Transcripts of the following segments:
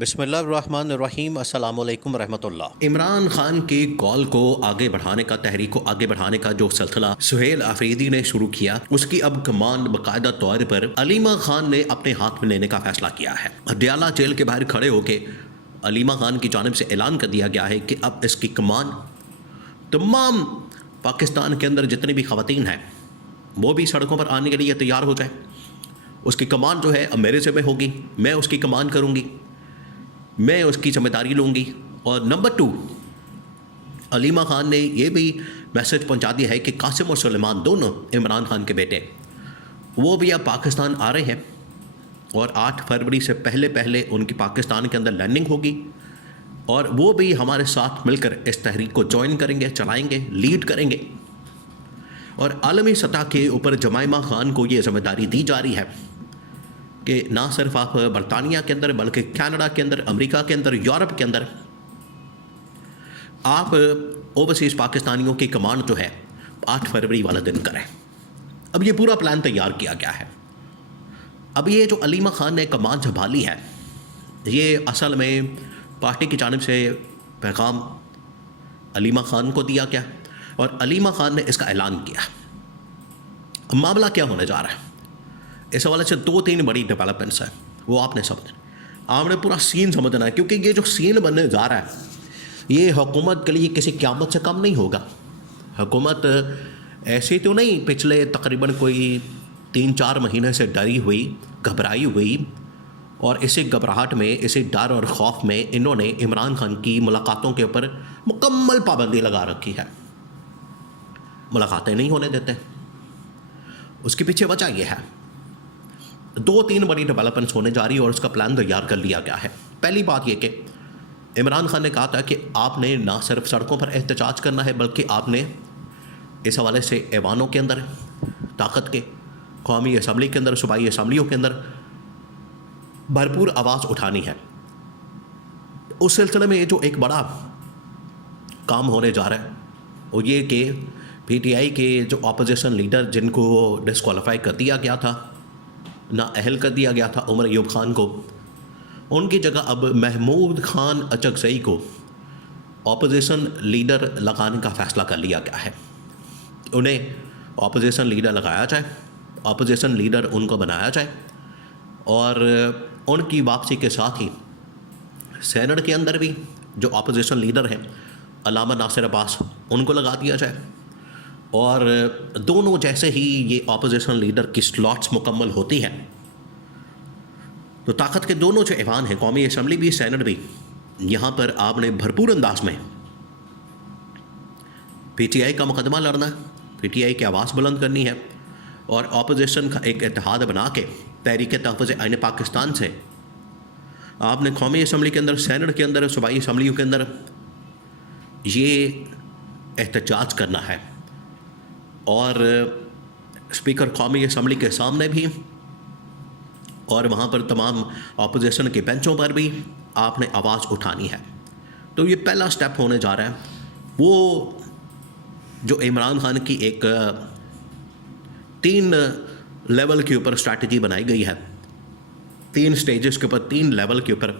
بسم اللہ الرحمن الرحیم۔ السلام علیکم ورحمۃ اللہ۔ عمران خان کی کال کو آگے بڑھانے کا، تحریک کو آگے بڑھانے کا جو سلسلہ سہیل آفریدی نے شروع کیا، اس کی اب کمان باقاعدہ طور پر علیمہ خان نے اپنے ہاتھ میں لینے کا فیصلہ کیا ہے۔ اڈیالہ جیل کے باہر کھڑے ہو کے علیمہ خان کی جانب سے اعلان کر دیا گیا ہے کہ اب اس کی کمان تمام پاکستان کے اندر جتنی بھی خواتین ہیں وہ بھی سڑکوں پر آنے کے لیے تیار ہو جائیں۔ اس کی کمان جو ہے اب میرے ذمہ ہوگی، میں اس کی کمان کروں گی، میں اس کی ذمہ داری لوں گی۔ اور نمبر 2، علیمہ خان نے یہ بھی میسج پہنچا دیا ہے کہ قاسم اور سلیمان دونوں عمران خان کے بیٹے وہ بھی اب پاکستان آ رہے ہیں، اور 8 فروری سے پہلے ان کی پاکستان کے اندر لینڈنگ ہوگی، اور وہ بھی ہمارے ساتھ مل کر اس تحریک کو جوائن کریں گے، چلائیں گے، لیڈ کریں گے۔ اور عالمی سطح کے اوپر جمائمہ خان کو یہ ذمہ داری دی جا رہی ہے کہ نہ صرف آپ برطانیہ کے اندر بلکہ کینیڈا کے اندر، امریکہ کے اندر، یورپ کے اندر آپ اوورسیز پاکستانیوں کی کمانڈ جو ہے 8 فروری والا دن کریں۔ اب یہ پورا پلان تیار کیا گیا ہے۔ اب یہ جو علیمہ خان نے کمان سنبھالی ہے، یہ اصل میں پارٹی کی جانب سے پیغام علیمہ خان کو دیا گیا، اور علیمہ خان نے اس کا اعلان کیا۔ معاملہ کیا ہونے جا رہا ہے، اس حوالے سے 2-3 بڑی ڈیولپمنٹس ہیں، وہ آپ نے سمجھنا، آپ نے پورا سین سمجھنا ہے، کیونکہ یہ جو سین بننے جا رہا ہے یہ حکومت کے لیے کسی قیامت سے کم نہیں ہوگا۔ حکومت ایسی تو نہیں پچھلے تقریباً کوئی 3-4 مہینے سے ڈری ہوئی، گھبرائی ہوئی، اور اسی گھبراہٹ میں، اسی ڈر اور خوف میں انہوں نے عمران خان کی ملاقاتوں کے اوپر مکمل پابندی لگا رکھی ہے، ملاقاتیں نہیں ہونے دیتے۔ اس کے پیچھے وجہ یہ ہے، 2-3 بڑی ڈیولپمنٹس ہونے جا رہی ہے اور اس کا پلان تیار کر لیا گیا ہے۔ پہلی بات یہ کہ عمران خان نے کہا تھا کہ آپ نے نہ صرف سڑکوں پر احتجاج کرنا ہے بلکہ آپ نے اس حوالے سے ایوانوں کے اندر، طاقت کے قومی اسمبلی کے اندر، صوبائی اسمبلیوں کے اندر بھرپور آواز اٹھانی ہے۔ اس سلسلے میں یہ جو ایک بڑا کام ہونے جا رہا ہے وہ یہ کہ پی ٹی آئی کے جو اپوزیشن لیڈر جن کو ڈسکوالیفائی کر دیا گیا تھا، نہ اہل کر دیا گیا تھا عمر ایوب خان کو، ان کی جگہ اب محمود خان اچکزئی کو اپوزیشن لیڈر لگانے کا فیصلہ کر لیا گیا ہے۔ انہیں اپوزیشن لیڈر لگایا جائے، اپوزیشن لیڈر ان کو بنایا جائے، اور ان کی واپسی کے ساتھ ہی سینٹ کے اندر بھی جو اپوزیشن لیڈر ہیں علامہ ناصر عباس، ان کو لگا دیا جائے، اور دونوں جیسے ہی یہ اپوزیشن لیڈر کی سلاٹس مکمل ہوتی ہیں تو طاقت کے دونوں جو ایوان ہیں، قومی اسمبلی بھی، سینٹ بھی، یہاں پر آپ نے بھرپور انداز میں پی ٹی آئی کا مقدمہ لڑنا ہے، پی ٹی آئی کی آواز بلند کرنی ہے، اور اپوزیشن کا ایک اتحاد بنا کے تحریک تحفظ آئین پاکستان سے آپ نے قومی اسمبلی کے اندر، سینٹ کے اندر، صوبائی اسمبلیوں کے اندر یہ احتجاج کرنا ہے، اور اسپیکر قومی اسمبلی کے سامنے بھی اور وہاں پر تمام اپوزیشن کے بینچوں پر بھی آپ نے آواز اٹھانی ہے۔ تو یہ پہلا سٹیپ ہونے جا رہا ہے، وہ جو عمران خان کی ایک 3 لیول کے اوپر اسٹریٹجی بنائی گئی ہے، 3 سٹیجز کے اوپر، 3 لیول کے اوپر۔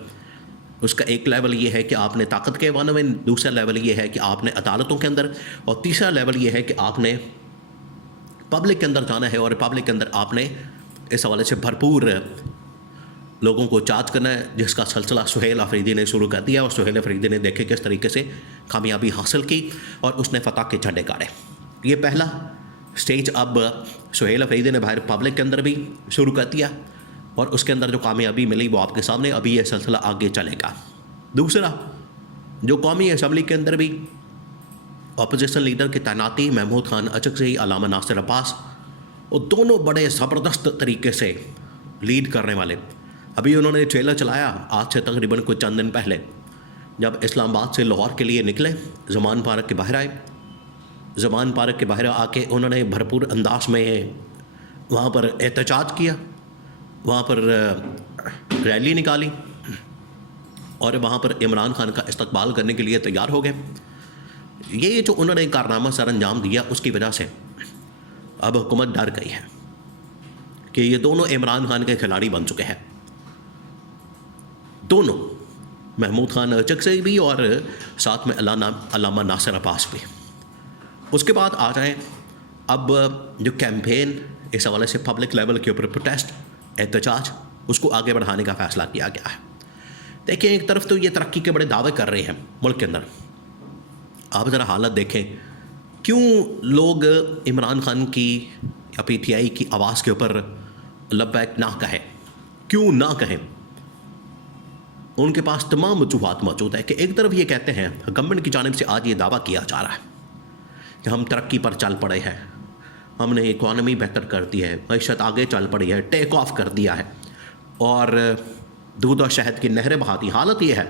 اس کا ایک لیول یہ ہے کہ آپ نے طاقت کے ایوانوں میں، دوسرا لیول یہ ہے کہ آپ نے عدالتوں کے اندر، اور تیسرا لیول یہ ہے کہ آپ نے پبلک کے اندر جانا ہے، اور پبلک کے اندر آپ نے اس حوالے سے بھرپور لوگوں کو چارج کرنا ہے، جس کا سلسلہ سہیل آفریدی نے شروع کر دیا، اور سہیل آفریدی نے دیکھے کس طریقے سے کامیابی حاصل کی اور اس نے فتح کے جھنڈے گاڑے۔ یہ پہلا سٹیج اب سہیل آفریدی نے باہر پبلک کے اندر بھی شروع کر دیا، اور اس کے اندر جو کامیابی ملی وہ آپ کے سامنے، ابھی یہ سلسلہ آگے چلے گا۔ دوسرا، جو قومی اسمبلی کے اندر بھی اپوزیشن لیڈر کی تعیناتی، محمود خان اچکزئی، علامہ ناصر عباس، وہ دونوں بڑے زبردست طریقے سے لیڈ کرنے والے۔ ابھی انہوں نے ٹریلر چلایا آج سے تقریباً کچھ چند دن پہلے، جب اسلام آباد سے لاہور کے لیے نکلے، زمان پارک کے باہر آئے، زمان پارک کے باہر آ کے انہوں نے بھرپور انداز میں وہاں پر احتجاج کیا، وہاں پر ریلی نکالی، اور وہاں پر عمران خان کا استقبال کرنے کے لیے تیار ہو گئے۔ یہ جو انہوں نے کارنامہ سر انجام دیا، اس کی وجہ سے اب حکومت ڈر گئی ہے کہ یہ دونوں عمران خان کے کھلاڑی بن چکے ہیں، دونوں محمود خان چکسئی بھی اور ساتھ میں علامہ ناصر عباس بھی. اس کے بعد آ جائیں اب جو کیمپین اس حوالے سے پبلک لیول کے اوپر پروٹیسٹ احتجاج اس کو آگے بڑھانے کا فیصلہ کیا گیا ہے. دیکھیں ایک طرف تو یہ ترقی کے بڑے دعوے کر رہے ہیں ملک کے اندر. آپ ذرا حالت دیکھیں کیوں لوگ عمران خان کی یا پی ٹی آئی کی آواز کے اوپر لبیک نہ کہیں, کیوں نہ کہیں. ان کے پاس تمام وجوہات موجود ہے کہ ایک طرف یہ کہتے ہیں گورنمنٹ کی جانب سے آج یہ دعویٰ کیا جا رہا ہے کہ ہم ترقی پر چل پڑے ہیں, ہم نے اکانومی بہتر کر دی ہے, معیشت آگے چل پڑی ہے, ٹیک آف کر دیا ہے اور دودھ اور شہد کی نہریں بہا دی. حالت یہ ہے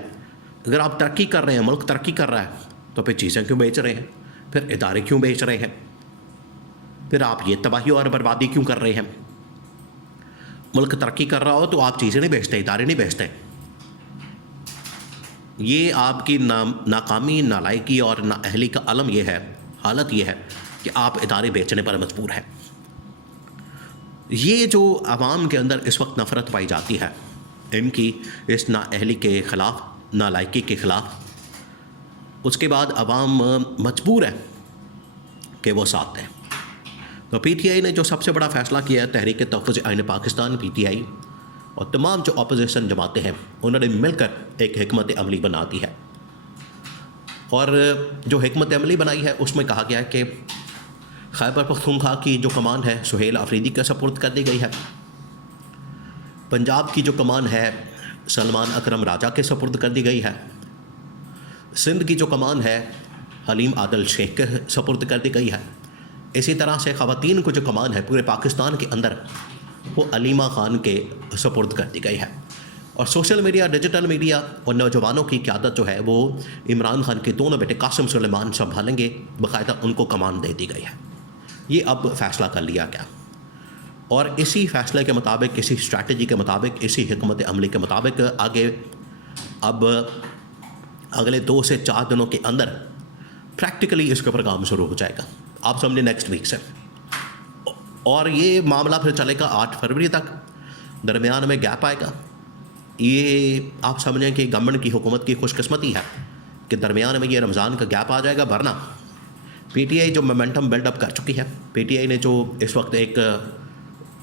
اگر آپ ترقی کر رہے ہیں, ملک ترقی کر رہا ہے, تو پھر چیزیں کیوں بیچ رہے ہیں, پھر ادارے کیوں بیچ رہے ہیں, پھر آپ یہ تباہی اور بربادی کیوں کر رہے ہیں. ملک ترقی کر رہا ہو تو آپ چیزیں نہیں بیچتے, ادارے نہیں بیچتے. یہ آپ کی ناکامی, نالائکی اور نااہلی کا علم یہ ہے, حالت یہ ہے کہ آپ ادارے بیچنے پر مجبور ہیں. یہ جو عوام کے اندر اس وقت نفرت پائی جاتی ہے ان کی اس نااہلی کے خلاف, نالائکی کے خلاف, اس کے بعد عوام مجبور ہے کہ وہ ساتھ دیں. تو پی ٹی آئی نے جو سب سے بڑا فیصلہ کیا ہے, تحریک تحفظ آئین پاکستان پی ٹی آئی اور تمام جو اپوزیشن جماعتیں ہیں انہوں نے مل کر ایک حکمت عملی بنا دی ہے. اور جو حکمت عملی بنائی ہے اس میں کہا گیا ہے کہ خیبر پختونخوا کی جو کمان ہے سہیل آفریدی کا سپرد کر دی گئی ہے, پنجاب کی جو کمان ہے سلمان اکرم راجہ کے سپرد کر دی گئی ہے, سندھ کی جو کمان ہے حلیم عادل شیخ کے سپرد کر دی گئی ہے. اسی طرح سے خواتین کو جو کمان ہے پورے پاکستان کے اندر وہ علیمہ خان کے سپرد کر دی گئی ہے. اور سوشل میڈیا, ڈیجیٹل میڈیا اور نوجوانوں کی قیادت جو ہے وہ عمران خان کے دونوں بیٹے قاسم سلیمان سنبھالیں گے, باقاعدہ ان کو کمان دے دی گئی ہے. یہ اب فیصلہ کر لیا گیا اور اسی فیصلے کے مطابق, اسی اسٹریٹجی کے مطابق, اسی حکمت عملی کے مطابق آگے اب اگلے 2 سے 4 دنوں کے اندر پریکٹیکلی اس کے اوپر کام شروع ہو جائے گا. آپ سمجھیں نیکسٹ ویک سے, اور یہ معاملہ پھر چلے گا 8 فروری تک. درمیان میں گیپ آئے گا. یہ آپ سمجھیں کہ گورنمنٹ کی حکومت کی خوش قسمتی ہے کہ درمیان میں یہ رمضان کا گیپ آ جائے گا, ورنہ پی ٹی آئی جو مومنٹم بلڈ اپ کر چکی ہے, پی ٹی آئی نے جو اس وقت ایک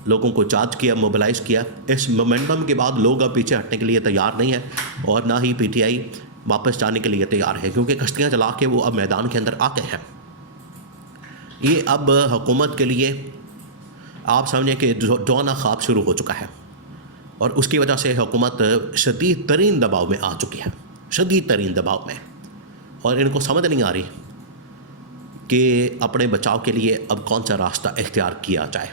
لوگوں کو چارج کیا, موبلائز کیا, اس مومنٹم کے بعد لوگ اب پیچھے ہٹنے کے لیے تیار نہیں ہیں اور نہ ہی پی ٹی آئی واپس جانے کے لیے تیار ہے, کیونکہ کشتیاں چلا کے وہ اب میدان کے اندر آ گئے ہیں. یہ اب حکومت کے لیے آپ سمجھیں کہ ڈونا خواب شروع ہو چکا ہے اور اس کی وجہ سے حکومت شدید ترین دباؤ میں آ چکی ہے, شدید ترین دباؤ میں, اور ان کو سمجھ نہیں آ رہی کہ اپنے بچاؤ کے لیے اب کون سا راستہ اختیار کیا جائے.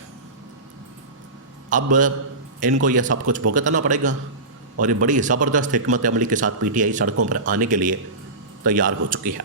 اب ان کو یہ سب کچھ بھگتنا پڑے گا اور یہ بڑی زبردست حکمت عملی کے ساتھ پی ٹی آئی سڑکوں پر آنے کے لیے تیار ہو چکی ہے.